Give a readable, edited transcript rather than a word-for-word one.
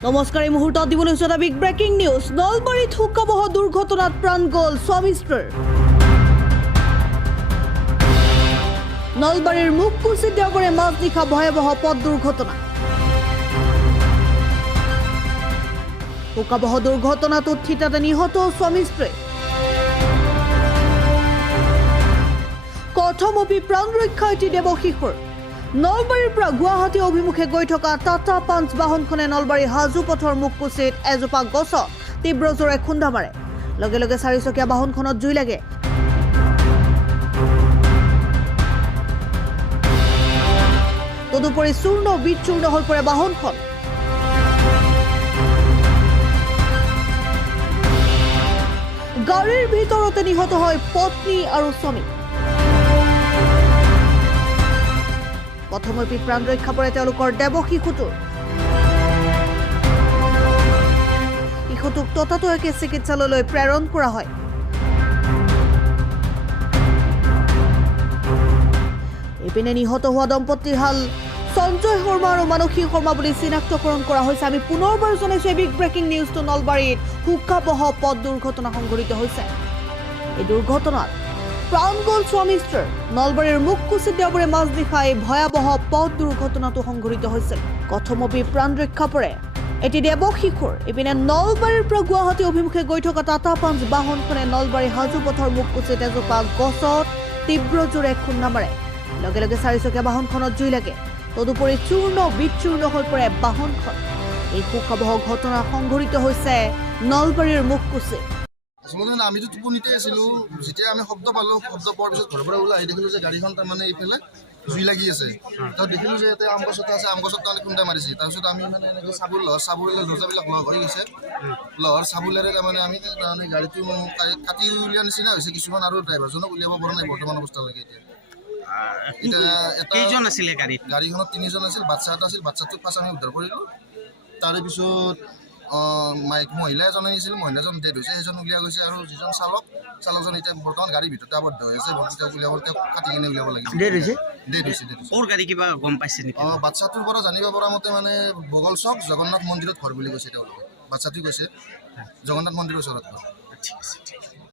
নমস্কাৰ এই মুহূৰ্তত দিবলৈ হৈছে এটা বিগ ব্ৰেকিং নিউজ। নলবাৰীত হুকাবহ দুৰ্ঘটনাত প্ৰাণ গ'ল স্বামী স্ত্ৰীৰ। নলবাৰীৰ মুকুচিত দেওবাৰে মাজনিশা ভয়াবহ পথ দুৰ্ঘটনা। হুকাবহ দুৰ্ঘটনাটোত থিতাতে নিহত স্বামী স্ত্ৰী। কথমপি প্ৰাণ ৰক্ষা এটি দেৱশিশুৰ। নলবাৰীৰ পৰা গুৱাহাটী অভিমুখে গৈ থকা টাটা পাঞ্চ বাহনখনে নলবাৰী হাজো পথৰ মুকুচিত এজোপা গছত তীব্ৰ জোৰে খুন্দা মাৰে। লগে লগে চাৰিচকীয়া বাহনখনত জুই লাগে। তদুপৰি চূৰ্ণ বিচূৰ্ণ হৈ পৰে বাহনখন। গাড়ীৰ ভিতৰতে নিহত হয় পত্নী আৰু স্বামী। কথমপি প্ৰাণ ৰক্ষা পৰে তেওঁলোকৰ দেৱশিশুটোৰ। শিশুটোক ততাতৈয়াকৈ চিকিৎসালয়লৈ প্ৰেৰণ কৰা হয়। ইপিনে নিহত হোৱা দম্পতীৰ হাল সঞ্জয় শৰ্মা আৰু মানসী শৰ্মা বুলি চিনাক্তকৰণ কৰা হৈছে। আমি পুনৰবাৰ জনাইছো বিগ ব্ৰেকিং নিউজটো। নলবাৰীত হুকাবহ পথ দুৰ্ঘটনা সংঘটিত হৈছে। এই দুৰ্ঘটনাত প্ৰাণ গ'ল স্বামী স্ত্ৰীৰ। নলবাৰীৰ মুকুচিত দেওবাৰে মাজনিশা এই ভয়াবহ পথ দুৰ্ঘটনাটো সংঘটিত হৈছিল। কথমপি প্ৰাণ ৰক্ষা পৰে এটি দেৱশিশুৰ। ইপিনে নলবাৰীৰ পৰা গুৱাহাটী অভিমুখে গৈ থকা টাটা পাঞ্চ বাহনখনে নলবাৰী হাজো পথৰ মুকুচিত এজোপা গছত তীব্ৰ জোৰে খুন্দা মাৰে। লগে লগে চাৰিচকীয়া বাহনখনত জুই লাগে। তদুপৰি চূৰ্ণ বিচূৰ্ণ হৈ পৰে বাহনখন। এই শোকাবহ ঘটনা সংঘটিত হৈছে নলবাৰীৰ মুকুচিত। আচলতে আমিতো টোপনিতে আছিলোঁ। যেতিয়া আমি শব্দ পালোঁ, শব্দ পোৱাৰ পিছত ঘৰৰ পৰা ওলাই আহি দেখিলোঁ যে গাড়ীখন তাৰমানে এইফালে জুই লাগি আছে। তাত দেখিলোঁ যে ইয়াতে আম গছ এটা আছে, আম গছত তাৰমানে খুন্দা মাৰিছে। তাৰপিছত আমি মানে এনেকৈ চাবুলেৰে দৰ্জাবিলাক লগ হৈ গৈছে। লহৰ চাবুলেৰে তাৰমানে আমি তাৰমানে গাড়ীটো কাটি উলিওৱাৰ নিচিনা হৈছে কিছুমান, আৰু ড্ৰাইভাৰজনক উলিয়াব পৰা নাই বৰ্তমান অৱস্থালৈকে। কেইজন আছিলে গাড়ীখনত 3জন আছিল, বাচ্ছা এটা আছিল। বাচ্ছাটোক ফাৰ্ষ্ট আমি উদ্ধাৰ কৰিলোঁ। তাৰে পিছত মহিলা এজন আহিছিল, মহিলাজন ডেড হৈছে, সেইজন উলিওৱা গৈছে। আৰু যিজন চালকজন এতিয়া বৰ্তমান গাড়ীৰ ভিতৰতে আবদ্ধ হৈ আছে। তেওঁক উলিয়াব, তেওঁক কাটি কিনে উলিয়াব লাগিব। ডেড হৈছে। ওৰ গাড়ী কিবা গম পাইছে নেকি? বাচ্ছাটোৰ পৰা জানিব পৰা মতে মানে বগল চক জগন্নাথ মন্দিৰত ঘৰ বুলি কৈছে তেওঁলোকে। বাচ্ছাটোৱে কৈছে জগন্নাথ মন্দিৰৰ ওচৰত। ঠিক আছে।